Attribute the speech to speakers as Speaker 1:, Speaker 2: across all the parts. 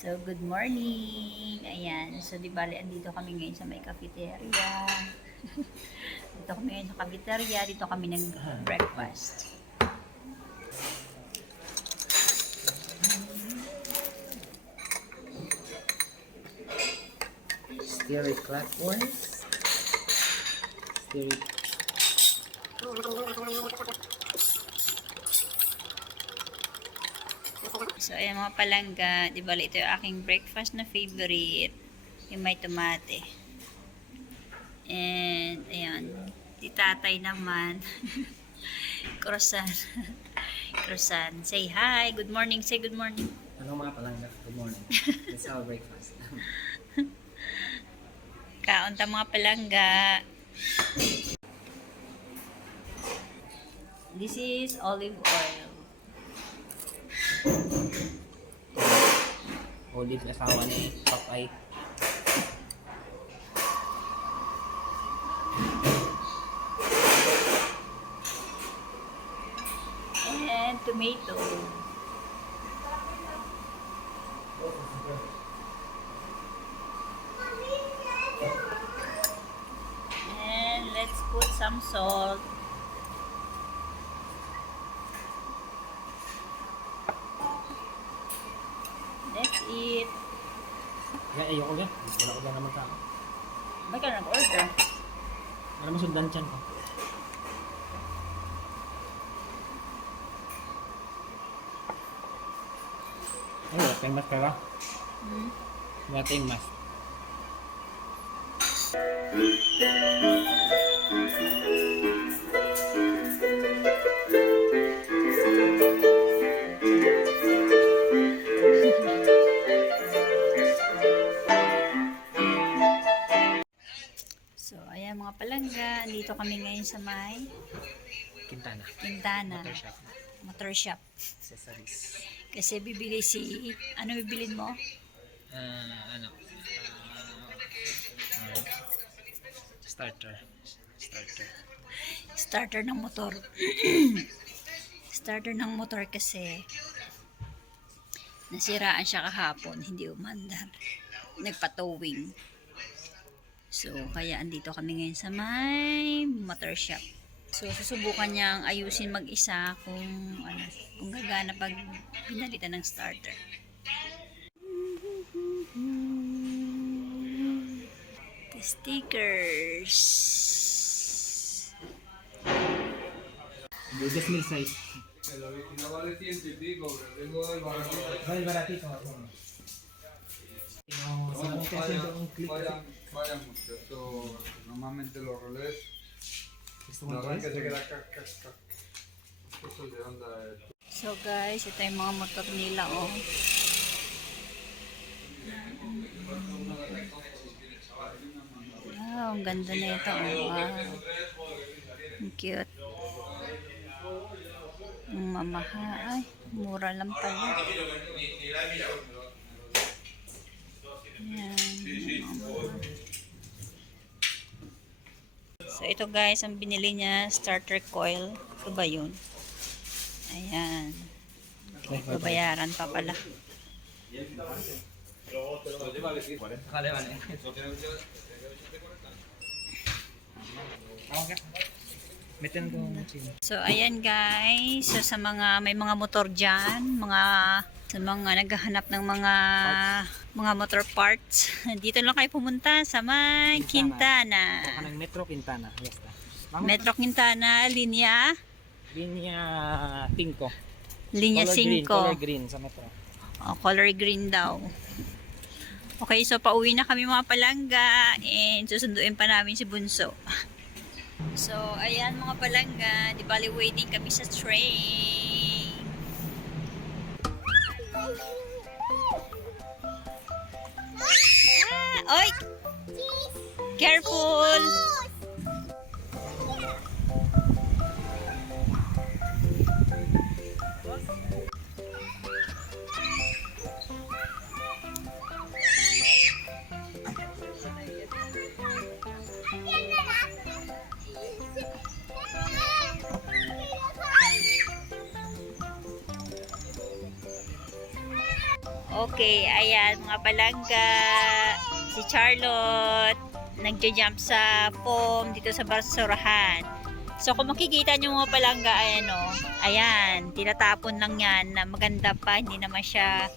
Speaker 1: So, good morning! Ayan. So, di bali, andito kami ngayon sa may cafeteria. dito kami ngayon sa cafeteria. Dito kami nag-breakfast.
Speaker 2: Stereo clockwise. Stereo
Speaker 1: So, ayan mga palangga. Di bali, ito yung aking breakfast na favorite. Yung may tomate. And, ayan. Si tatay naman. Croissant. Croissant. Say hi. Good morning. Say good morning.
Speaker 2: Ano mga palangga? Good morning. It's our breakfast.
Speaker 1: Kaunta mga palangga. This is olive oil.
Speaker 2: Olive asawa ni Popeye.
Speaker 1: And tomato. And let's put some salt.
Speaker 2: Ayoko yan. Wala ko lang naman tao.
Speaker 1: Ba't ka nag-order?
Speaker 2: Para masundan tiyan ko. Ay, wala tayong mas pera.
Speaker 1: Hmm?
Speaker 2: Wala tayong mas.
Speaker 1: So, palangga. Dito kami ngayon sa may
Speaker 2: Quintana.
Speaker 1: Quintana.
Speaker 2: Motor shop.
Speaker 1: Motor shop.
Speaker 2: Accessories.
Speaker 1: Kasi bibili si... Ano bibilin mo?
Speaker 2: Ah, ano? Ah, starter. Starter.
Speaker 1: Starter ng motor. Starter ng motor kasi nasiraan siya kahapon. Hindi umandar. Nagpa-towing. So, kaya andito kami ngayon sa may motor shop. So, susubukan niyang ayusin mag-isa kung ano, kung gagana pag pinalitan ng starter. The stickers.
Speaker 2: Budas mil size.
Speaker 3: El original vale ciento y pico, pero tengo el baratito.
Speaker 2: Vale, baratito. No,
Speaker 3: No,
Speaker 2: sabemos que haciendo un clic.
Speaker 3: vayan, vayan mucho. Esto, normalmente los relés, la
Speaker 2: mo
Speaker 3: verdad que se queda cac, cac, cac. Esto es de onda. eh.
Speaker 1: So guys, ito yung mga motor nila oh. Wow, ang ganda na ito oh. Wow. Ang cute. Ang mamaha. Ay, mura lang pala. Yan. yung mga mura. So ito guys, ang binili niya, starter coil. Ito ba yun? Ayan. Babayaran pa pala.
Speaker 2: Okay.
Speaker 1: So, ayan guys. So, sa mga, may mga motor dyan, mga, sa mga naghahanap ng mga, mga motor parts, dito lang kayo pumunta sa may Quintana.
Speaker 2: Kanang Metro Quintana. Yes. Mama,
Speaker 1: Metro Quintana, linya,
Speaker 2: Linya 5.
Speaker 1: linya
Speaker 2: color Green,
Speaker 1: 5.
Speaker 2: color green sa Metro.
Speaker 1: Oh, color green daw. Okay, so pauwi na kami mga palangga and susunduin pa namin si Bunso. So, ayan mga palangga, di bali waiting kami sa train. Ah, oy! Careful! Okay. Ayan mga palangga. Si Charlotte nagja-jump sa foam dito sa basurahan. So kung makikita nyo mga palangga, ayan o, ayan, tinatapon lang yan na maganda pa, hindi naman siya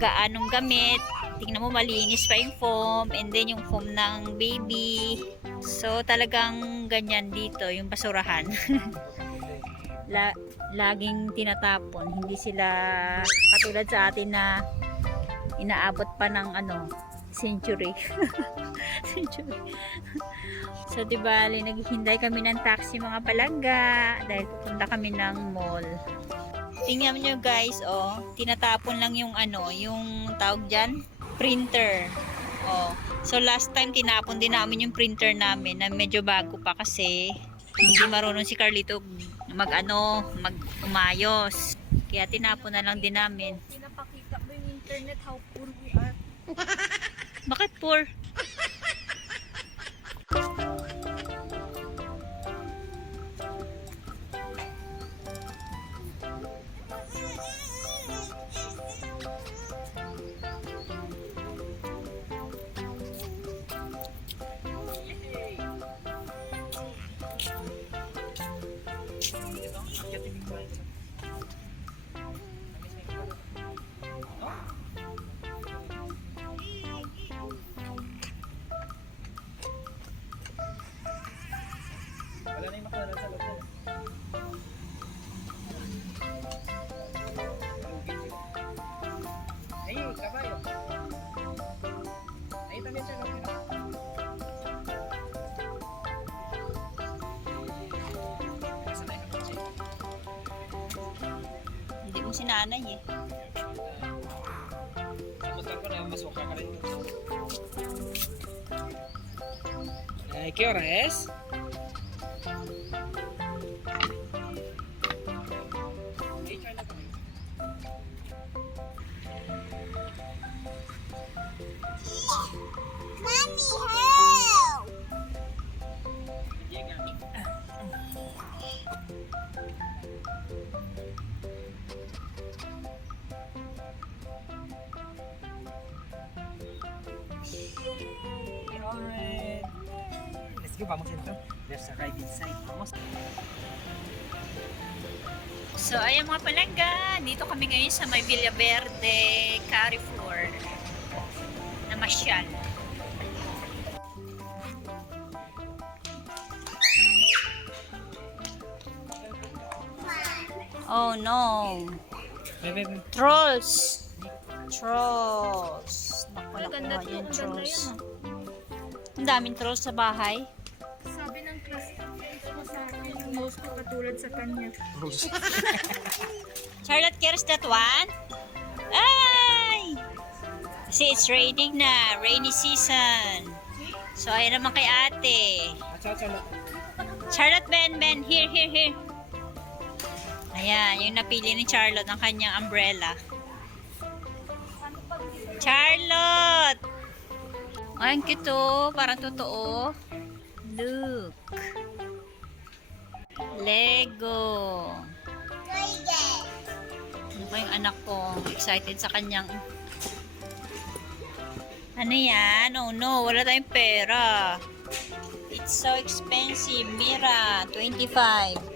Speaker 1: gaanong gamit. Tingnan mo, malinis pa yung foam, and then yung foam ng baby. So talagang ganyan dito, yung basurahan. La laging tinatapon, hindi sila katulad sa atin na inaabot pa ng ano, century. century. So, di ba, naghihintay kami ng taxi mga palangga dahil pupunta kami ng mall. Tingnan nyo guys, oh, tinatapon lang yung ano, yung tawag dyan, printer. Oh. So, last time tinapon din namin yung printer namin na medyo bago pa kasi hindi marunong si Carlito mag ano, mag umayos. Kaya tinapon na lang din namin.
Speaker 4: Pinapakita mo yung internet how poor we are.
Speaker 1: Bakit poor? Hindi mo sinanay eh.
Speaker 2: Ay, ¿qué hora es? Ay, try Alright. Let's go, vamos dentro. There's a right inside. Vamos.
Speaker 1: So, ayan mga palangga, dito kami ngayon sa may Villaverde Carrefour na masyal. Oh no! Trolls! Trolls! Naku,
Speaker 4: Ang ganda
Speaker 1: nakuha
Speaker 4: to,
Speaker 1: yung
Speaker 4: ang ganda
Speaker 1: trolls.
Speaker 4: yan,
Speaker 1: Ang daming trolls sa bahay.
Speaker 4: Sabi ng classmate ko sa akin, yung mouse ko katulad sa kanya.
Speaker 1: Charlotte, cares that one? Ay! Kasi it's raining na. Rainy season. So, ayan naman kay ate. Charlotte, Ben, Ben. Here, here, here. Ayan, yung napili ni Charlotte ang kanyang umbrella. Charlotte! Ay, ang cute oh. Parang totoo. Look. Lego. Ano ba yung anak ko? Excited sa kanyang... Ano yan? Oh no, wala tayong pera. It's so expensive. Mira, 25.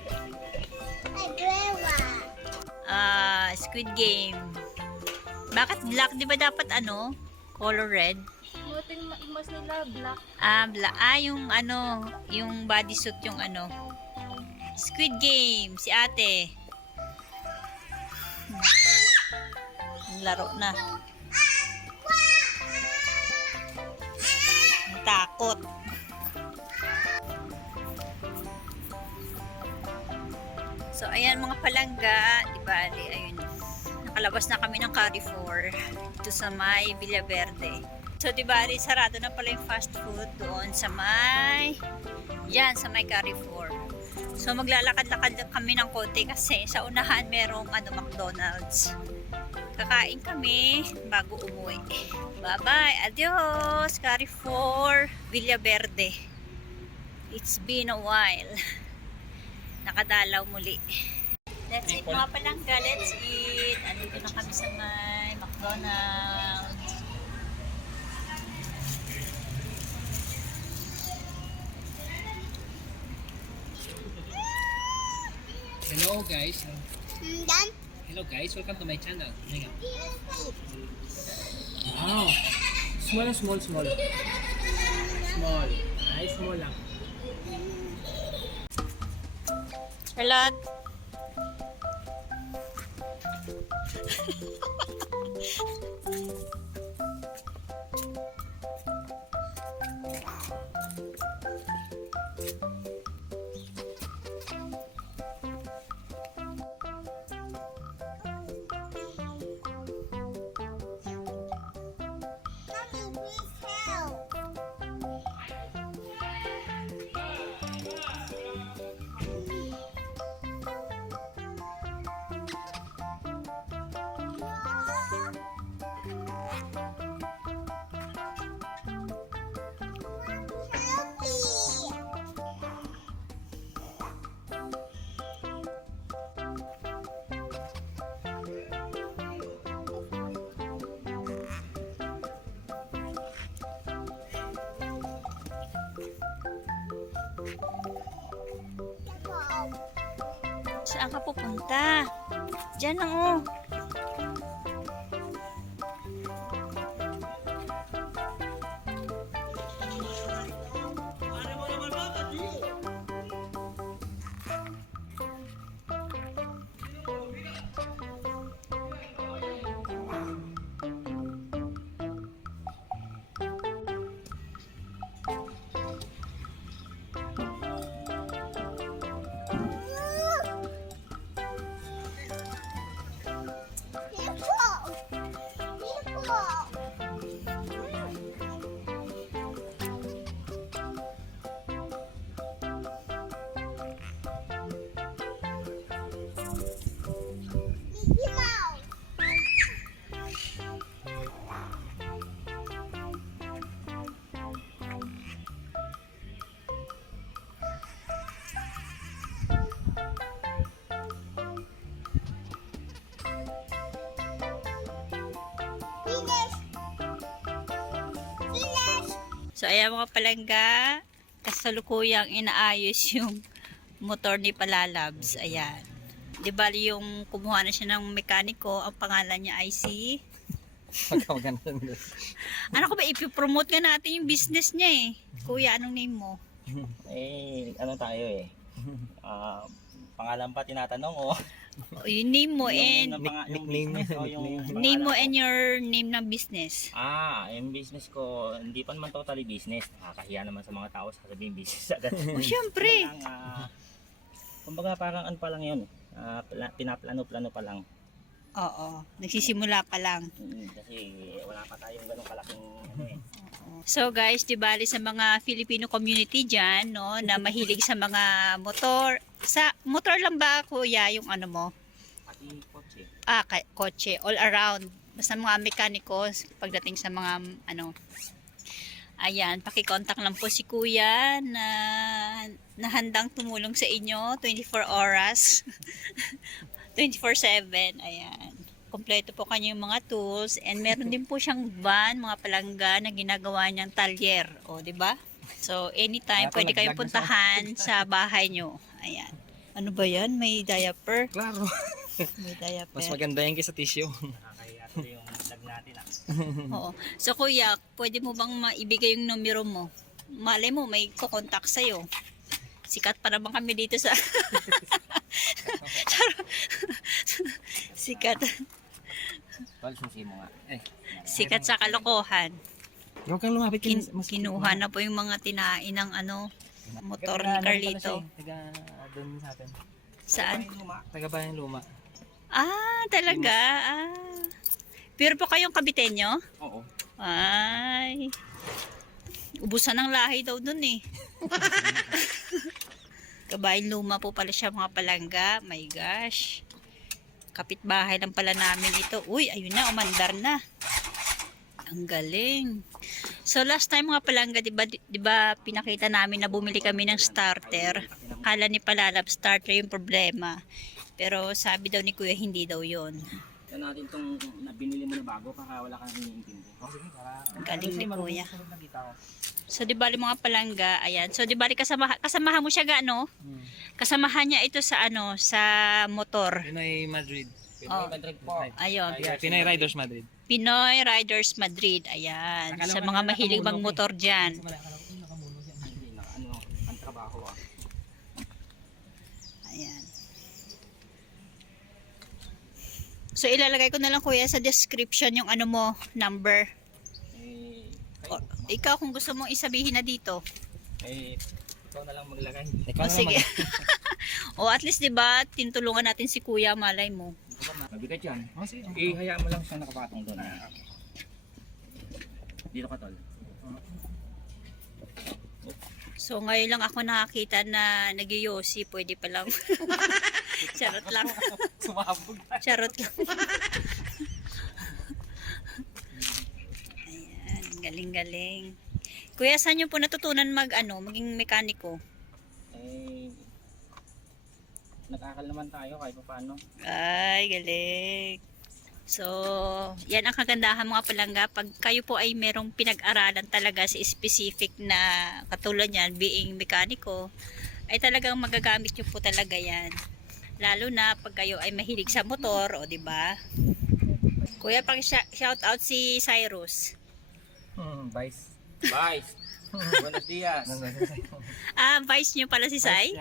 Speaker 1: Ah, Squid Game. Bakit black? Di ba dapat ano? Color red?
Speaker 4: Buting mas nila black.
Speaker 1: Ah, black. Ah, yung ano, yung bodysuit yung ano. Squid Game, si ate. Hmm. Laro na. Takot. So, ayan mga palangga, di ba, ali, ayun, nakalabas na kami ng Carrefour dito sa may Villaverde. So, di ba, sarado na pala yung fast food doon sa may, yan, sa may Carrefour. So, maglalakad-lakad kami ng konti kasi sa unahan merong ano, McDonald's. Kakain kami bago umuwi. Bye-bye. Adios, Carrefour, Villaverde. It's been a while. Nakadalaw muli. Let's eat mga palangga. Let's eat. Andito na kami sa may McDonald's.
Speaker 2: Hello guys. Hello guys, welcome to my channel. Hinga. Wow. Small, small, small. Small. Ay, small lang.
Speaker 1: Charlotte. Saan ka pupunta? Diyan lang oh. Oh. So, ayan mga palangga, kasalukuyang inaayos yung motor ni Palalabs. Ayan. Di ba yung kumuha na siya ng mekaniko, ang pangalan niya ay si... Ano ko ba, ipipromote nga natin yung business niya eh. Kuya, anong name mo?
Speaker 5: Eh, ano tayo eh. Ah, pangalan pa tinatanong oh.
Speaker 1: O, yung name mo and...
Speaker 5: yung, panga- yung
Speaker 2: nickname.
Speaker 5: business, oh, yung
Speaker 1: Name mo and your name ng business.
Speaker 5: Ah, yung business ko, hindi pa naman totally business. Nakakahiya naman sa mga tao sasabihin business agad.
Speaker 1: O, syempre.
Speaker 5: Lang, ah, kumbaga parang ano pa lang yun. Ah, pla- pinaplano-plano pa lang.
Speaker 1: Oo. Nagsisimula pa lang.
Speaker 5: Mm, kasi wala pa tayong ganong kalaking ano eh.
Speaker 1: So guys, di bali sa mga Filipino community dyan, no, na mahilig sa mga motor. Sa motor lang ba, kuya, yung ano mo?
Speaker 5: Pati kotse.
Speaker 1: Ah, kotse, all around. Basta mga mechanicals, pagdating sa mga, ano, ayan, pakicontact lang po si kuya na, na handang tumulong sa inyo 24 oras. 24-7, ayan. Kompleto po kanya yung mga tools and meron din po siyang van, mga palangga na ginagawa niyang talyer, o, di ba? So, anytime, pwede kayong puntahan sa bahay nyo. Ayan. Ano ba yan? May diaper?
Speaker 2: Klaro.
Speaker 1: May diaper.
Speaker 2: Mas maganda yan kaysa tissue.
Speaker 5: Yung vlog natin ah.
Speaker 1: Oo. So kuya, pwede mo bang maibigay yung numero mo? Malay mo, may kukontak sa'yo. Sikat pa naman kami dito sa... Sikat.
Speaker 5: Tol, susi mo nga.
Speaker 2: Eh,
Speaker 1: Sikat sa kalokohan.
Speaker 2: huwag kang lumapit.
Speaker 1: Kin
Speaker 2: mas-
Speaker 1: kinuha na po yung mga tinain ng ano, motor ni Carlito.
Speaker 2: eh, Taga doon sa atin.
Speaker 1: Saan?
Speaker 2: Taga bayan luma.
Speaker 1: Ah, talaga? Ah. Pero po kayong kabitenyo?
Speaker 5: Oo.
Speaker 1: Ay. Ubusan ng lahi daw dun eh. Kabayin luma po pala siya mga palangga. My gosh. Kapitbahay lang pala namin ito. Uy, ayun na, umandar na. Ang galing. So last time mga palangga, 'di ba 'di ba pinakita namin na bumili kami ng starter. Kala ni Palalab starter yung problema. Pero sabi daw ni Kuya, hindi daw yon.
Speaker 5: Yan natin itong nabinili mo na bago para wala kang iniintindi.
Speaker 2: Oh, sige, para...
Speaker 1: Galing ni Kuya. So, di bali mga palangga, ayan. So, di bali kasama, kasamahan mo siya ga, ano?
Speaker 2: Hmm.
Speaker 1: Kasamahan niya ito sa, ano, sa motor.
Speaker 2: Pinoy Madrid.
Speaker 1: Oh.
Speaker 5: Madrid po.
Speaker 1: Ayun.
Speaker 2: Yeah, Pinoy Riders Madrid.
Speaker 1: Pinoy Riders Madrid. Ayan. Sa mga mahilig magmotor dyan.
Speaker 2: Wala ka lang, "Uy, nakamuno siya.
Speaker 5: Hindi na, ano, ang trabaho ah.
Speaker 1: Ayan. So, ilalagay ko na lang kuya sa description yung ano mo, number.
Speaker 5: Eh,
Speaker 1: O, ikaw kung gusto mong isabihin na dito.
Speaker 5: eh, ikaw na lang maglagay.
Speaker 1: O, sige. o, at least, di ba, tinutulungan natin si kuya, malay mo.
Speaker 5: Mabigat yan.
Speaker 2: Oh, sige.
Speaker 5: Eh, hayaan mo lang siya nakapatong doon. Dito ka tol.
Speaker 1: So, ngayon lang ako nakakita na nagyoyosi. Pwede pa lang. Charot lang.
Speaker 5: Sumabog.
Speaker 1: Charot lang. Ayan, galing-galing. Kuya, saan niyo po natutunan mag, ano, maging mekaniko?
Speaker 5: Eh, nag-akal naman tayo kahit pa paano.
Speaker 1: Ay, galing. So, yan ang kagandahan mga palangga. Pag kayo po ay merong pinag-aralan talaga sa specific na katulad yan, being mekaniko, ay talagang magagamit nyo po talaga yan. Lalo na pag kayo ay mahilig sa motor, o di ba? Kuya, pag shout out si Cyrus.
Speaker 5: Hmm, Vice. Vice. Buenos dias.
Speaker 1: Ah, vice nyo pala si Sai?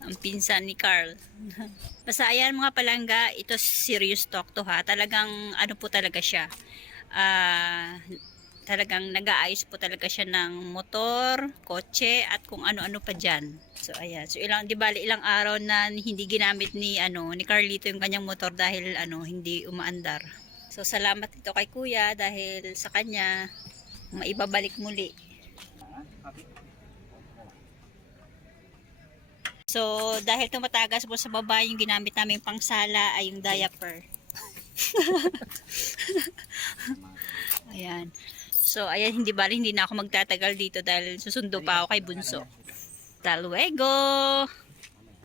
Speaker 1: Ang pinsan ni Carl. Basta ayan mga palangga, ito serious talk to ha. Talagang ano po talaga siya. Ah, talagang nag-aayos po talaga siya ng motor, kotse at kung ano-ano pa diyan. So ayan. So ilang di bali ilang araw na hindi ginamit ni ano ni Carlito yung kanyang motor dahil ano hindi umaandar. So salamat ito kay Kuya dahil sa kanya maibabalik muli. So, dahil tumatagas po sa baba yung ginamit namin pangsala ay yung diaper. ayan. So, ayan, hindi bali, hindi na ako magtatagal dito dahil susundo pa ako kay Bunso. Tal luego!